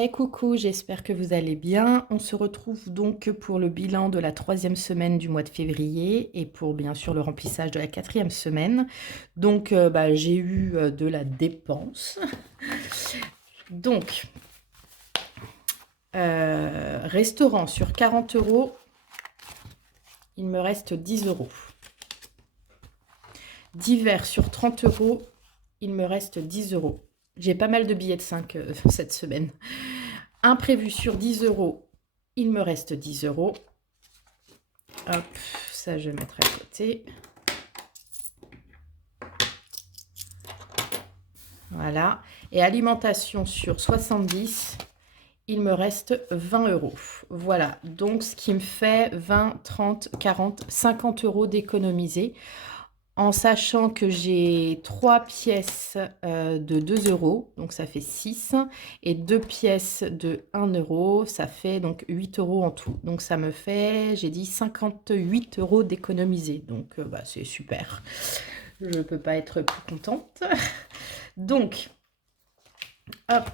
Hey coucou, j'espère que vous allez bien. On se retrouve donc pour le bilan de la troisième semaine du mois de février et pour bien sûr le remplissage de la quatrième semaine. Donc j'ai eu de la dépense. Donc, restaurant sur 40 euros, il me reste 10 euros. Divers sur 30 euros, il me reste 10 euros. J'ai pas mal de billets de 5 cette semaine. Imprévu sur 10 euros, il me reste 10 euros. Hop, ça je vais mettre à côté. Voilà. Et alimentation sur 70, il me reste 20 euros. Voilà, donc ce qui me fait 20, 30, 40, 50 euros d'économiser. En sachant que j'ai 3 pièces de 2 euros, donc ça fait 6, et 2 pièces de 1 euro, ça fait donc 8 euros en tout. Donc ça me fait, j'ai dit 58 euros d'économiser, donc c'est super. Je ne peux pas être plus contente. Donc, hop,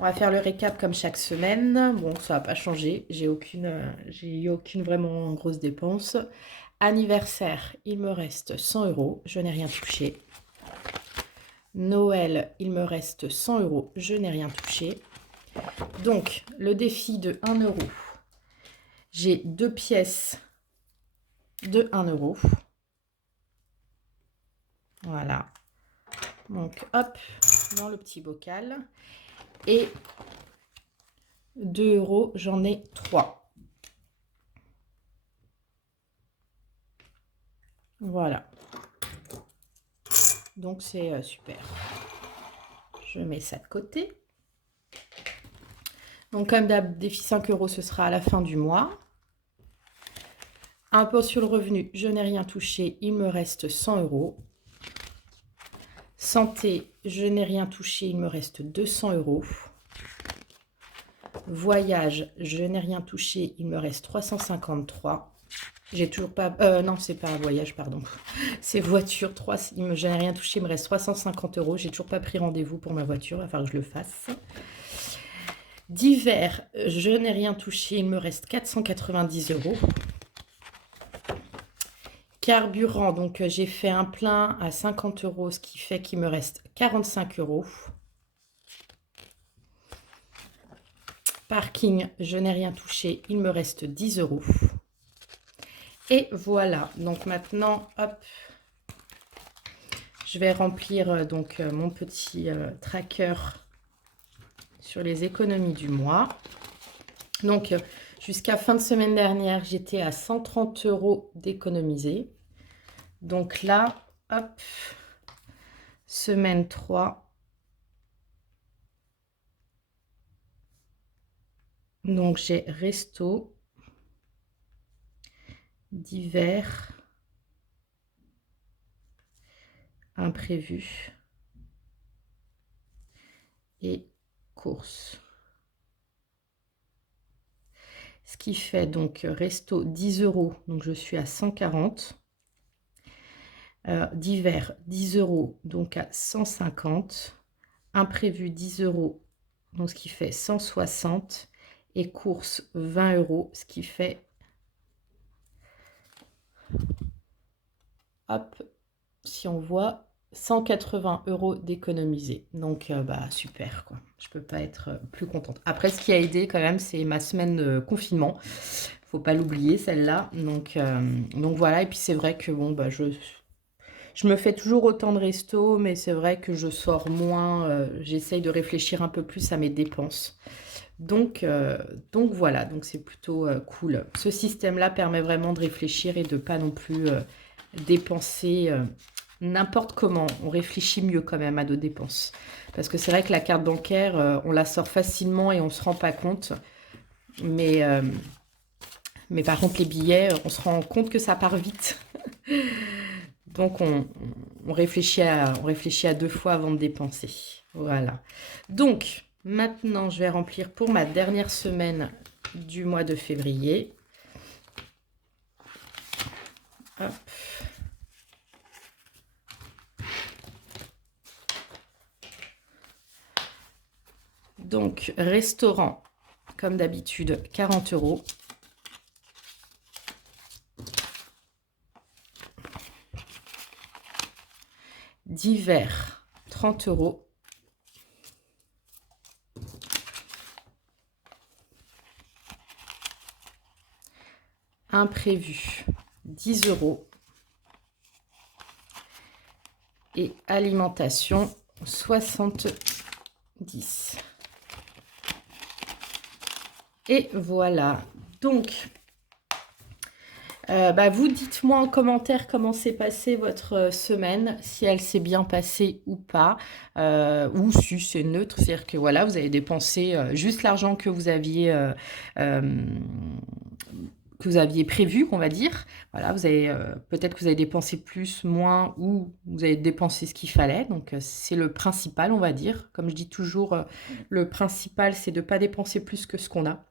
on va faire le récap comme chaque semaine. Bon, ça n'a pas changé, j'ai eu aucune vraiment grosse dépense. Anniversaire, il me reste 100 euros, je n'ai rien touché. Noël, il me reste 100 euros, je n'ai rien touché. Donc, le défi de 1 euro, j'ai 2 pièces de 1 euro. Voilà. Donc, hop, dans le petit bocal. Et 2 euros, j'en ai 3. Voilà. Donc, c'est super. Je mets ça de côté. Donc, comme d'hab, défi 5 euros, ce sera à la fin du mois. Impôt sur le revenu, je n'ai rien touché, il me reste 100 euros. Santé, je n'ai rien touché, il me reste 200 euros. Voyage, je n'ai rien touché, il me reste 353. J'ai toujours pas... non, c'est pas un voyage, pardon. C'est voiture, je n'ai rien touché, il me reste 350 euros. J'ai toujours pas pris rendez-vous pour ma voiture, il va falloir que je le fasse. Divers, je n'ai rien touché, il me reste 490 euros. Carburant, donc j'ai fait un plein à 50 euros, ce qui fait qu'il me reste 45 euros. Parking, je n'ai rien touché, il me reste 10 euros. Et voilà, donc maintenant, hop, je vais remplir donc mon petit tracker sur les économies du mois. Donc, jusqu'à fin de semaine dernière, j'étais à 130 euros d'économiser. Donc là, hop, semaine 3. Donc, j'ai resto, divers, imprévu et courses. Ce qui fait donc resto 10 euros, donc je suis à 140. Divers 10 euros, donc à 150. Imprévu 10 euros, donc ce qui fait 160. Et courses 20 euros, ce qui fait, hop, si on voit, 180 euros d'économiser. Donc, super, quoi. Je peux pas être plus contente. Après, ce qui a aidé quand même, c'est ma semaine de confinement. Faut pas l'oublier, celle-là. Donc voilà. Et puis, c'est vrai que, bon, je me fais toujours autant de restos, mais c'est vrai que je sors moins. J'essaye de réfléchir un peu plus à mes dépenses. Donc voilà, donc c'est plutôt cool. Ce système-là permet vraiment de réfléchir et de pas non plus dépenser n'importe comment. On réfléchit mieux quand même à nos dépenses. Parce que c'est vrai que la carte bancaire, on la sort facilement et on ne se rend pas compte. Mais par contre, les billets, on se rend compte que ça part vite. Donc on réfléchit à 2 fois avant de dépenser. Voilà. Donc, maintenant, je vais remplir pour ma dernière semaine du mois de février. Hop. Donc, restaurant, comme d'habitude, 40 euros. Divers, 30 euros. Imprévu, 10 euros. Et alimentation, 70. Et voilà. Donc, vous dites-moi en commentaire comment s'est passée votre semaine, si elle s'est bien passée ou pas, ou si c'est neutre, c'est-à-dire que voilà, vous avez dépensé juste l'argent que vous aviez prévu, on va dire. Voilà, vous avez peut-être que vous avez dépensé plus, moins, ou vous avez dépensé ce qu'il fallait. Donc, c'est le principal, on va dire. Comme je dis toujours, le principal, c'est de ne pas dépenser plus que ce qu'on a.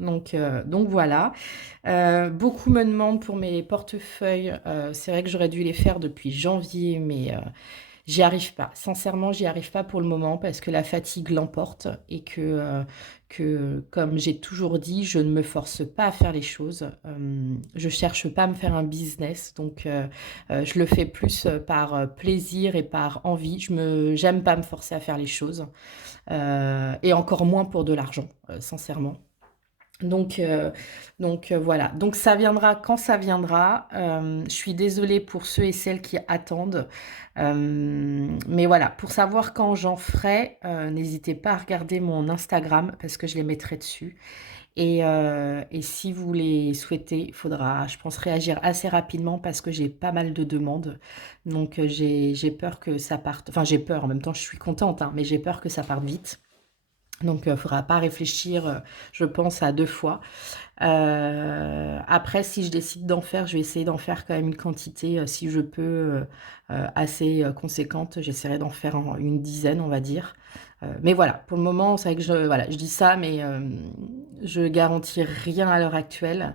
Donc voilà. Beaucoup me demandent pour mes portefeuilles. C'est vrai que j'aurais dû les faire depuis janvier, mais j'y arrive pas. Sincèrement, j'y arrive pas pour le moment parce que la fatigue l'emporte et que, comme j'ai toujours dit, je ne me force pas à faire les choses. Je cherche pas à me faire un business, donc je le fais plus par plaisir et par envie. J'aime pas me forcer à faire les choses et encore moins pour de l'argent, sincèrement. Donc voilà, donc ça viendra quand ça viendra. Je suis désolée pour ceux et celles qui attendent. Mais voilà, pour savoir quand j'en ferai, n'hésitez pas à regarder mon Instagram parce que je les mettrai dessus. Et si vous les souhaitez, il faudra, je pense, réagir assez rapidement parce que j'ai pas mal de demandes. Donc j'ai peur que ça parte. Enfin, j'ai peur, en même temps, je suis contente, hein, mais j'ai peur que ça parte vite. Donc, il ne faudra pas réfléchir, je pense, à 2 fois. Après, si je décide d'en faire, je vais essayer d'en faire quand même une quantité, si je peux, assez conséquente. J'essaierai d'en faire une dizaine, on va dire. Mais voilà, pour le moment, c'est vrai que je dis ça, mais je garantis rien à l'heure actuelle.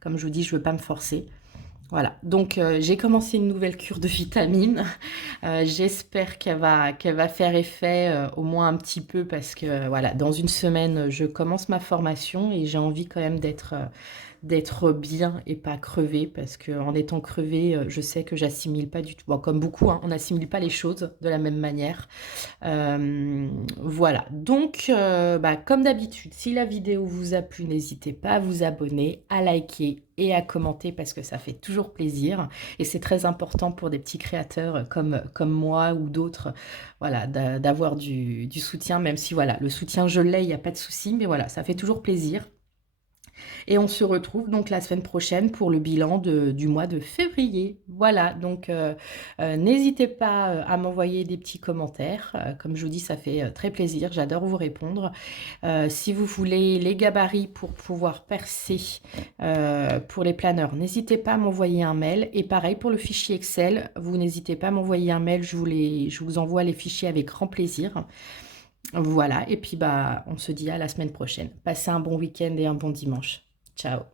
Comme je vous dis, je ne veux pas me forcer. Voilà, donc j'ai commencé une nouvelle cure de vitamines. J'espère qu'elle va faire effet au moins un petit peu parce que voilà, dans une semaine, je commence ma formation et j'ai envie quand même d'être bien et pas crevée parce qu'en étant crevée, je sais que j'assimile pas du tout. Bon, comme beaucoup, hein, on n'assimile pas les choses de la même manière. Voilà, donc comme d'habitude, si la vidéo vous a plu, n'hésitez pas à vous abonner, à liker et à commenter parce que ça fait toujours plaisir et c'est très important pour des petits créateurs comme moi ou d'autres, voilà, d'avoir du soutien, même si voilà, le soutien je l'ai, il n'y a pas de souci, mais voilà, ça fait toujours plaisir. Et on se retrouve donc la semaine prochaine pour le bilan du mois de février. Voilà, donc n'hésitez pas à m'envoyer des petits commentaires. Comme je vous dis, ça fait très plaisir, j'adore vous répondre. Si vous voulez les gabarits pour pouvoir percer pour les planeurs, n'hésitez pas à m'envoyer un mail. Et pareil pour le fichier Excel, vous n'hésitez pas à m'envoyer un mail, je vous envoie les fichiers avec grand plaisir. Voilà, et puis on se dit à la semaine prochaine. Passez un bon week-end et un bon dimanche. Ciao.